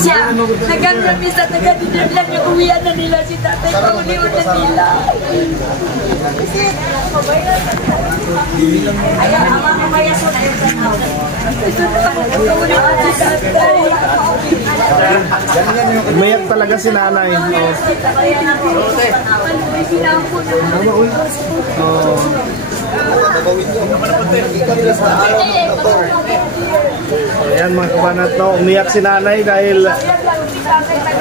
siya. Nag-promise at nag-dinner lang yung uwian na nila si tatay. Pauliwan na nila. Ayaw, ang mga bayaso na yun. Ito na ako si tatay. Umiyak talaga si nanay. Ayan mga kabanat, no? Umiyak si nanay dahil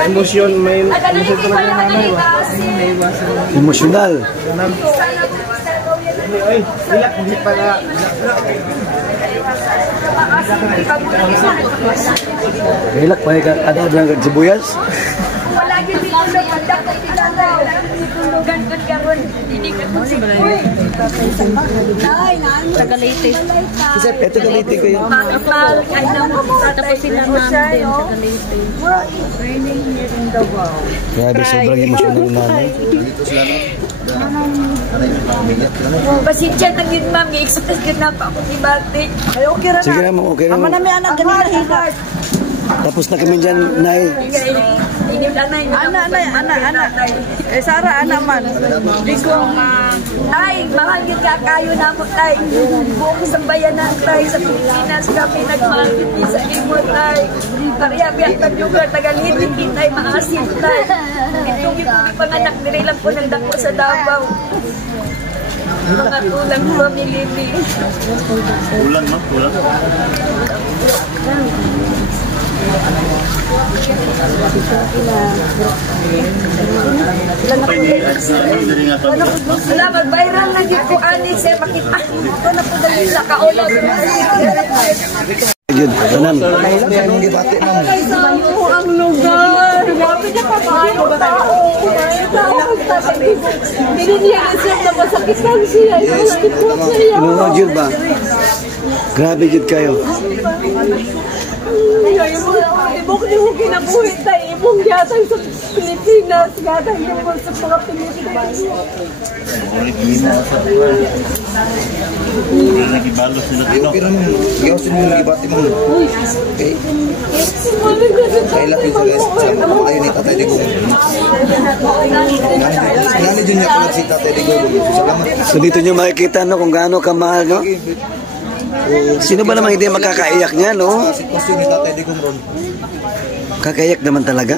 emosyon, may emosyon talaga yung nanay ba? Emosyonal. Ay, iyak, hindi pala. Hilak pa ada bilang sibuyas. Palagi dito na pandak na tinanaw. Ganun karon. Hindi ka po siguro. Tagalite. Kasi ito Tagalite kayo. Ay naman. Tapos sila namin din Tagalite. Grabe, sobrang emosyonal na nanay. Pasensya na yun, ma'am. I-express ka na pa ako ni Batik. Ay, okay na. Sige naman, okay naman. Ama namin anak ganun na. Tapos na kami dyan, nay. Ana. Eh, Sara, ana man. Di ko, tay, mahal yun ka kayo na mo, tay. Buong sambayanan, tay. Sa Pilipinas kami nagmahal sa imo, tay. Pariya-biyatan yung tagalhitin, tay. Maasin, tay. Itong yung panganak, nilang po ng dako sa Davao. Mga tulang family ni. Ulan, ma? Ulan? Wala, mag-viral na dito po, Anis, eh, makita. Ito na po dali sa kaulaw. Yun, tanan. Ang lugar. Grabe niya pa ba? Hindi niya isip na masakit lang siya. Masakit lang siya. Ano yun ba? Grabe yun kayo. Ibong niyo kinabuhi tayo. Ibong yatang sa Pilipinas. Yatang yung sa mga Pilipinas. Nagibalos nila dito. Ikaw sino yung nagibati mo? Okay. I love you guys. Sama kayo ni Tatay Digong. Nani din niya pala si Tatay Digong. Salamat. So dito nyo makikita no, kung gaano kamahal, no? Sino ba naman hindi makakaiyak niya, no? Sitwasyon ni Tatay Digong ron. Kakaiyak naman talaga.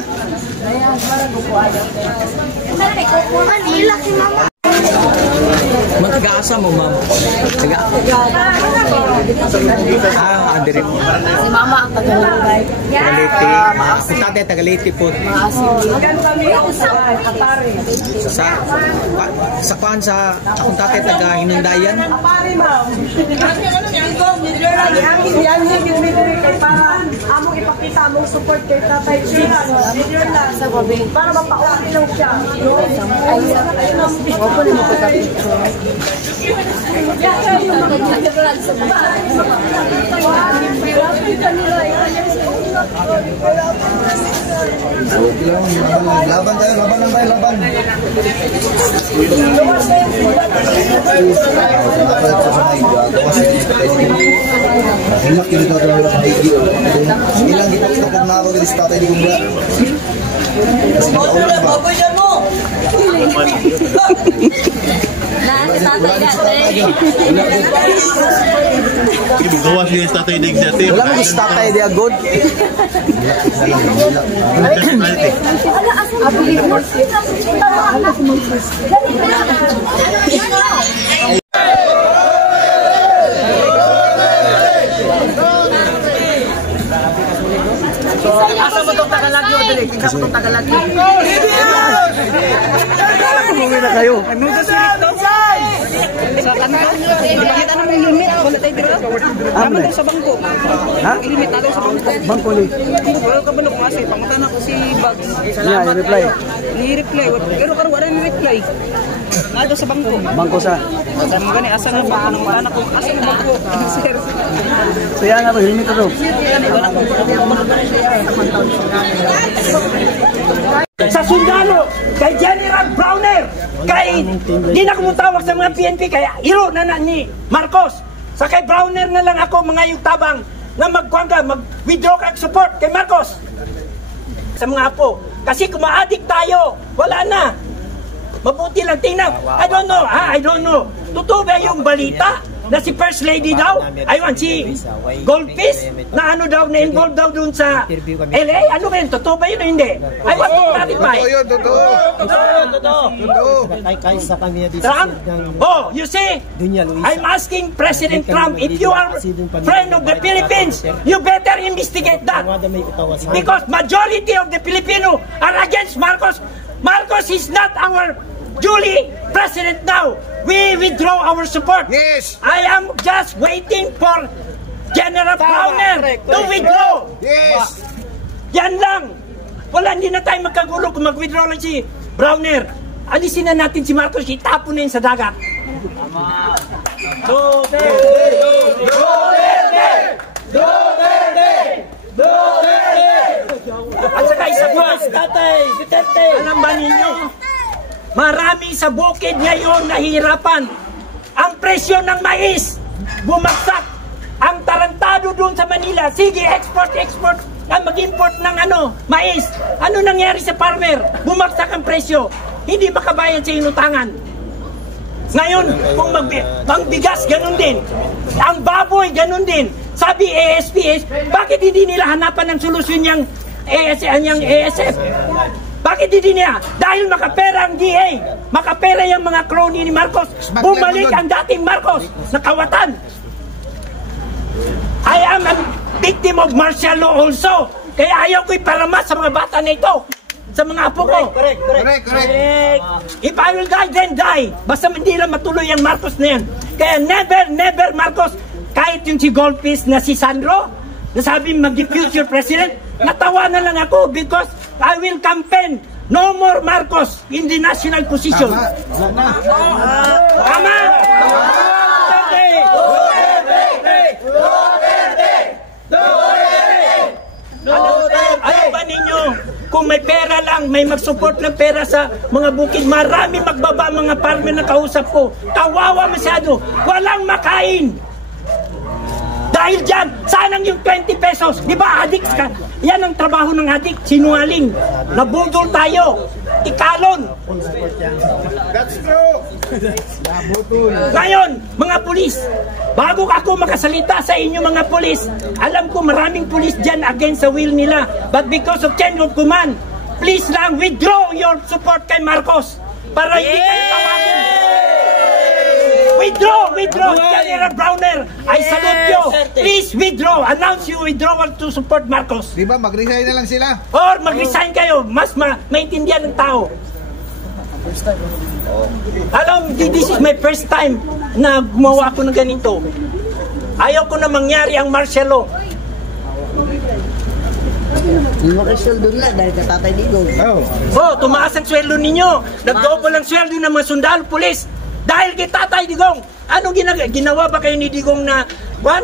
Mag-asa mo, ma'am. Andiri. Si Mama ang Tagalite. Tagalite. Si tatay Tagalite po. Sa kuhan sa akong tatay taga Hinundayan. Among ipakita mong support kay Tatay Chino. Sa babi. Para mapauwi lang siya. Opo na mo Laban tayo, laban. Hilak yun ito sa haigi. Ilang ipagstopag na ako sa Tatay Digong ba? Baboyan mo! Gawa siya yung Tatay Dig dati. Wala mo gusto Tatay di agod. Asa mo itong Tagalagyo, Dili? Asa mo itong Tagalagyo? Umuwi na kayo. Sa kanto? Ipakita naman yung limit. Wala tayo dito. Naman daw sa bangko. Ha? Limit na daw sa bangko. Bangko ni. Wala ka ba nung kasi? Pangutan ako si Bugs. Yeah, i-reply. Ni-reply. Pero karon wala ni-reply. Nado sa bangko. Bangko sa. Sa mga gani, asa na ba? Anong anak ko? Asa na bangko? Sir. So yan nga to, helmet to. Sa sundalo, kay General Browner, kay di na kumutawag sa mga PNP, kaya iro na ni Marcos. Sa kay Browner na lang ako mga yung tabang na mag-withdraw ka support kay Marcos. sa mga apo. Kasi kung ma-addict tayo, wala na. Mabuti lang tingnan. I don't know. Totoo ba yung balita na si First Lady daw, si Goldfish, na ano daw, na-involve daw dun sa LA? Ano ba yun? Totoo ba yun o hindi? I want to clarify. Totoo. Trump? Oh, you see, I'm asking President Trump, if you are friend of the Philippines, you better investigate that. Because majority of the Filipino are against Marcos. Marcos is not our duly president now. We withdraw our support. Yes. I am just waiting for General Browner to withdraw. Yes. Yan lang. Wala, hindi na tayo magkagulo kung mag-withdraw lang si Browner. Alisin na natin si Marcos, itapon na yun sa dagat. At saka isa pa, alam ba ninyo? Marami sa bukid ngayon nahihirapan. Ang presyo ng mais bumagsak. Ang tarantado doon sa Manila, sige, export, mag-import ng mais. Ano nangyari sa farmer? Bumagsak ang presyo. Hindi makabayad sa inutangan. Ngayon, kung magbigas, ganun din. Ang baboy, ganun din. Sabi ASP, bakit hindi nila hanapan ng solusyon yung ASF? Bakit hindi niya? Dahil makapera ang DA, makapera yung mga crony ni Marcos, bumalik ang dating Marcos na kawatan. I am a victim of martial law also. Kaya ayaw ko iparamas sa mga bata na ito, sa mga apo ko. Correct. If I will die, then die. Basta hindi lang matuloy ang Marcos na yan. Kaya never Marcos. Kahit yung si Goldfish na si Sandro, na sabi mag-future president, natawa na lang ako because I will campaign no more Marcos in the national position. Tama! Alam ba ninyo, kung may pera lang, may mag-support ng pera sa mga bukid, marami magbaba mga farmer na kausap ko. Kawawa masyado, walang makain. Dahil dyan, sanang yung 20 pesos. Di ba, addicts ka? Yan ang trabaho ng addict, sinungaling. Nabudol tayo. Ikalon. That's true. Ngayon, mga pulis, bago ako makasalita sa inyo mga pulis, alam ko maraming pulis dyan against the will nila. But because of change of command, please lang withdraw your support kay Marcos. Para hindi kayo tawagin. Withdraw, General Browner. I salute you. Please withdraw. Announce you withdrawal to support Marcos. Di ba, mag-resign na lang sila? Or mag-resign kayo. Mas maintindihan ng tao. Alam, this is my first time na gumawa ako ng ganito. Ayaw ko na mangyari ang martial law. Hindi mo kayo sweldo nila dahil katatay Digong. Tumaas ang sweldo ninyo. Nag-double ang sweldo ng mga sundalo, pulis. Dahil kay Tatay Digong, anong ginawa ba kayo ni Digong na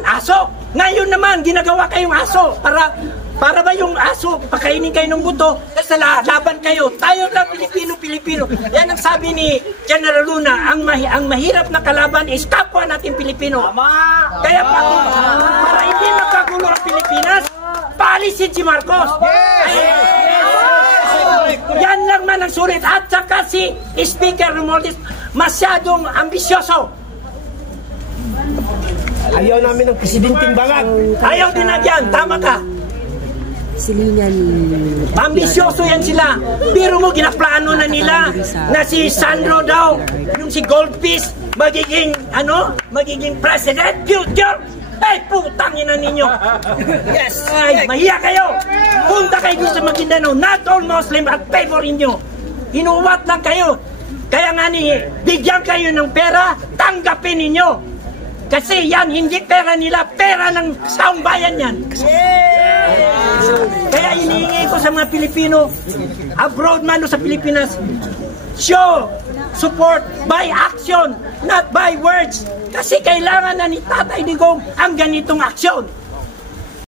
aso? Ngayon naman, ginagawa kayong aso. Para ba yung aso, pakainin kayo ng buto, kasi laban kayo. Tayo lang Pilipino. Yan ang sabi ni General Luna, ang mahirap na kalaban is kapwa natin Pilipino. Kaya para hindi magkagulo ang Pilipinas, paalisin si Marcos. Yan lang man ang sulit. At saka si Speaker Romualdez, masyadong ambisyoso. Ayaw namin ng presidenting bangag. Ayaw din na yan. Tama ka. Ambisyoso yan sila. Pero mo, ginaplano na nila na si Sandro daw, yung si Goldfish, magiging president, future. Ay, putang ina ninyo. Yes. Ay, mahiya kayo. Punta kayo sa Maguindanao. Not all Muslim at favor inyo. Inuwat lang kayo. Kaya nga bigyan kayo ng pera, tanggapin ninyo. Kasi yan, hindi pera nila, pera ng saong bayan yan. Kaya iniingi ko sa mga Pilipino, abroad man o sa Pilipinas, show support by action, not by words. Kasi kailangan na ni Tatay Digong ang ganitong aksyon.